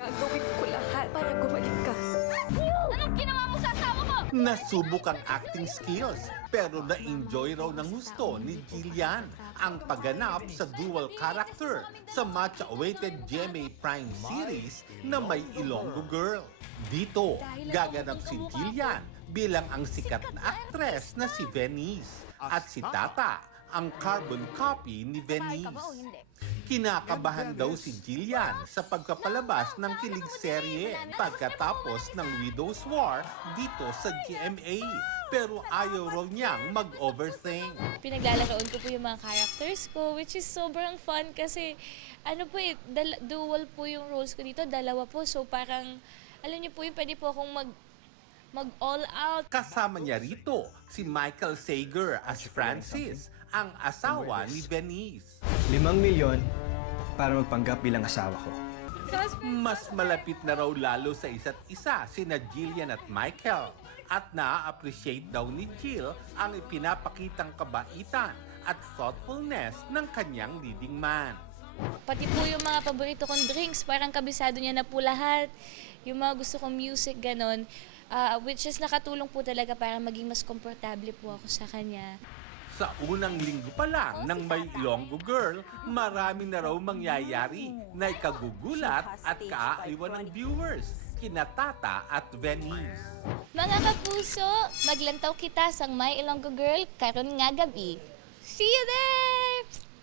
Gagawin ko lahat para gumaling ka. Anong ginawa mo sa asawa mo? Nasubok ang acting skills pero na-enjoy raw ng gusto ni Jillian ang pagganap sa dual character sa much-awaited GMA Prime series na may Ilonggo Girl. Dito, gaganap si Jillian bilang ang sikat na aktres na si Venice at si Tata ang carbon copy ni Babae ka Venice. ba o hindi? Kinakabahan daw si Jillian sa pagkapalabas ng kilig serye pagkatapos ng Widow's War dito sa GMA. Pero ayaw raw niyang mag-overthink. Pinaglalaroon ko po yung mga characters ko, which is sobrang fun kasi ano po dual po yung roles ko dito, dalawa po. So parang, alam niyo po yung pwede po akong mag-all out. Kasama niya rito si Michael Sager as Francis, ang asawa ni Venice. 5 milyon para magpanggap bilang asawa ko. Mas malapit na raw lalo sa isa't isa sina Jillian at Michael. At na-appreciate daw ni Jill ang ipinapakitang kabaitan at thoughtfulness ng kanyang leading man. Pati po yung mga paborito kong drinks, parang kabisado niya na po lahat. Yung mga gusto kong music, ganon. Which is nakatulong po talaga para maging mas komportable po ako sa kanya. Sa unang linggo pa lang ng may Ilonggo Girl, marami na raw mangyayari na ikagugulat at kaaaliwan ng viewers, kina Tata at Venice. Mga kapuso, maglantaw kita sang My Ilonggo Girl karon nga gabi. See you there!